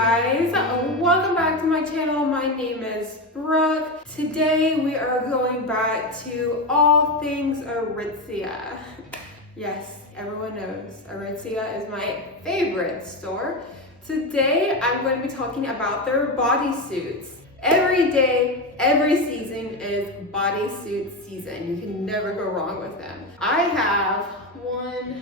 guys, welcome back to my channel. My name is Brooke. Today we are going back to all things Aritzia. Yes, everyone knows Aritzia is my favorite store. Today I'm going to be talking about their bodysuits. Every day, every season is bodysuit season. You can never go wrong with them. I have 5.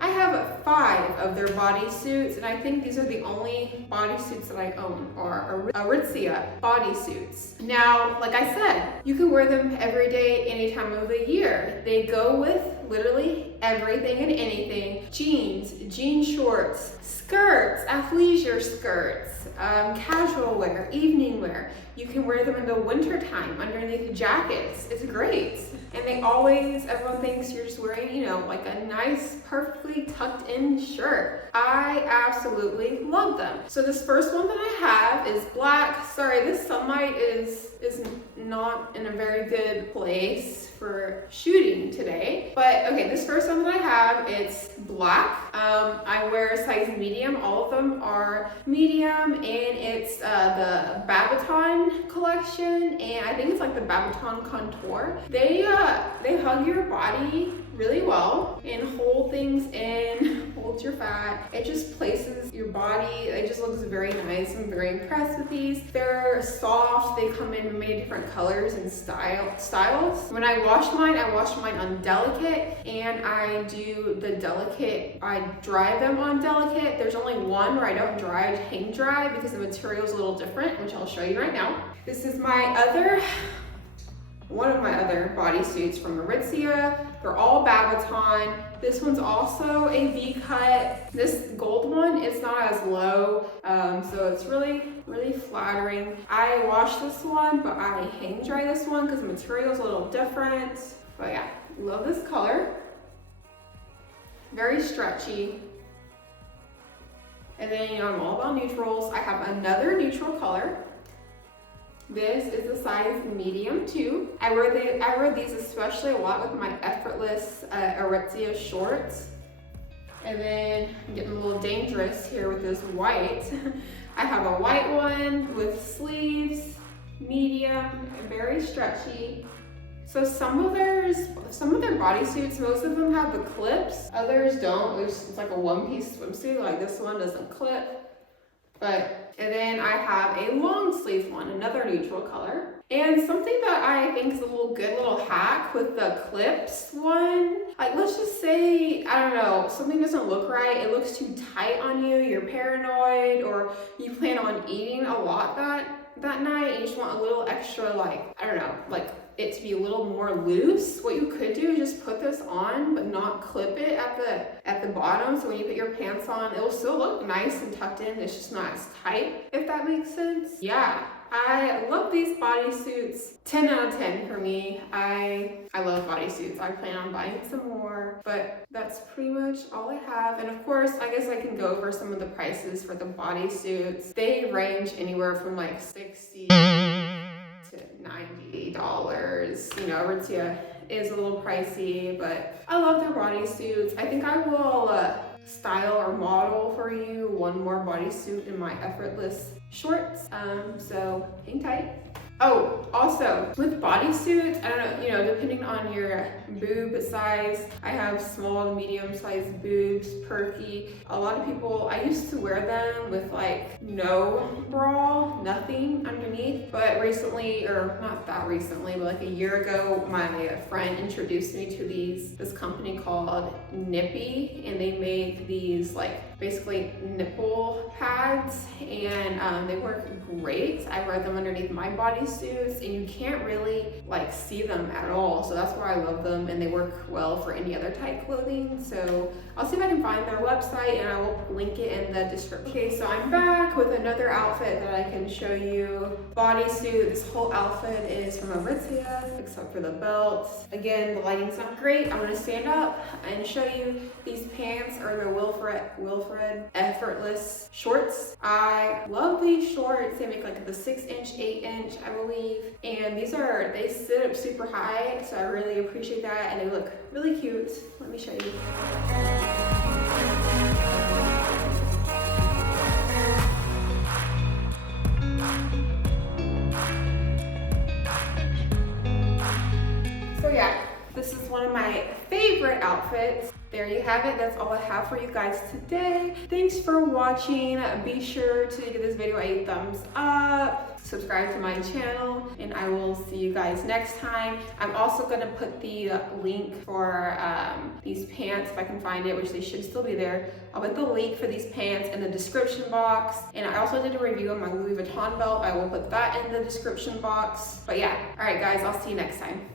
I have 5 of their bodysuits, and I think these are the only bodysuits that I own are Aritzia bodysuits. Now, like I said, you can wear them every day, any time of the year. They go with literally everything and anything. Jeans, jean shorts, skirts, athleisure skirts, casual wear, evening wear. You can wear them in the winter time underneath jackets. It's great. And they always, everyone thinks you're just wearing, you know, like a nice, perfectly tucked in shirt. I absolutely love them. So this first one that I have is black. Sorry, this sunlight is not in a very good place for shooting today. But okay, this first one that I have, it's black. I wear a size medium. All of them are medium, and it's the Babaton collection, and I think it's like the Babaton Contour. They hug your body really well and hold things in, holds your fat. It just places your body. It just looks very nice. I'm very impressed with these. They're soft. They come in many different colors and styles. When I wash mine on delicate, and I do the delicate, I dry them on delicate. There's only one where I don't dry, I hang dry because the material is a little different, which I'll show you right now. This is one of my other bodysuits from Aritzia. They're all Babaton. This one's also a V-cut. This gold one, it's not as low, so it's really, really flattering. I wash this one, but I hang dry this one because the material is a little different. But yeah, love this color. Very stretchy. And then, you know, I'm all about neutrals. I have another neutral color. This is a size medium too. I wear these especially a lot with my effortless Aritzia shorts. And then I'm getting a little dangerous here with this white. I have a white one with sleeves, medium, very stretchy. So some of their bodysuits, most of them have the clips, others don't. It's like a one-piece swimsuit, like this one doesn't clip. And then I have a long sleeve one, another neutral color. And something that I think is a good little hack with the clips one, like let's just say, I don't know, something doesn't look right, it looks too tight on you, you're paranoid, or you plan on eating a lot that night, and you just want a little extra, like, I don't know, like it to be a little more loose. What you could do is just put this on but not clip it at the bottom, so when you put your pants on, it will still look nice and tucked in. It's just not as tight, if that makes sense. Yeah, I love these bodysuits. 10 out of 10 for me. I love bodysuits. I plan on buying some more, but that's pretty much all I have. And of course, I guess I can go over some of the prices for the bodysuits. They range anywhere from like $60 to $90. You know, Aritzia is a little pricey, but I love their bodysuits. I think I will style or model for you one more bodysuit in my effortless shorts. So hang tight. Oh, also with bodysuits, I don't know, you know, depending on your boob size, I have small, medium sized boobs, perky. A lot of people, I used to wear them with like no bra, nothing underneath, but recently, or not that recently, but like a year ago, my friend introduced me to this company called Nippy, and they make these like basically nipple pads, and they work great. I wear them underneath my bodysuits, and you can't really like see them at all, so that's why I love them, and they work well for any other tight clothing. So I'll see if I can find their website, and I will link it in the description. Okay, so I'm back with another outfit that I can show you. Bodysuit. This whole outfit is from Aritzia except for the belt. Again, the lighting's not great. I'm gonna stand up and show you. These pants are the Wilfred effortless shorts. I love these shorts. They make like the 6-inch, 8-inch, I believe, and they sit up super high, so I really appreciate that, and they look really cute. Let me show you. outfits. There you have it. That's all I have for you guys today. Thanks for watching. Be sure to give this video a thumbs up, subscribe to my channel, and I will see you guys next time. I'm also gonna put the link for these pants, if I can find it, which they should still be there. I'll put the link for these pants in the description box. And I also did a review of my Louis Vuitton belt. I will put that in the description box. But yeah, all right guys, I'll see you next time.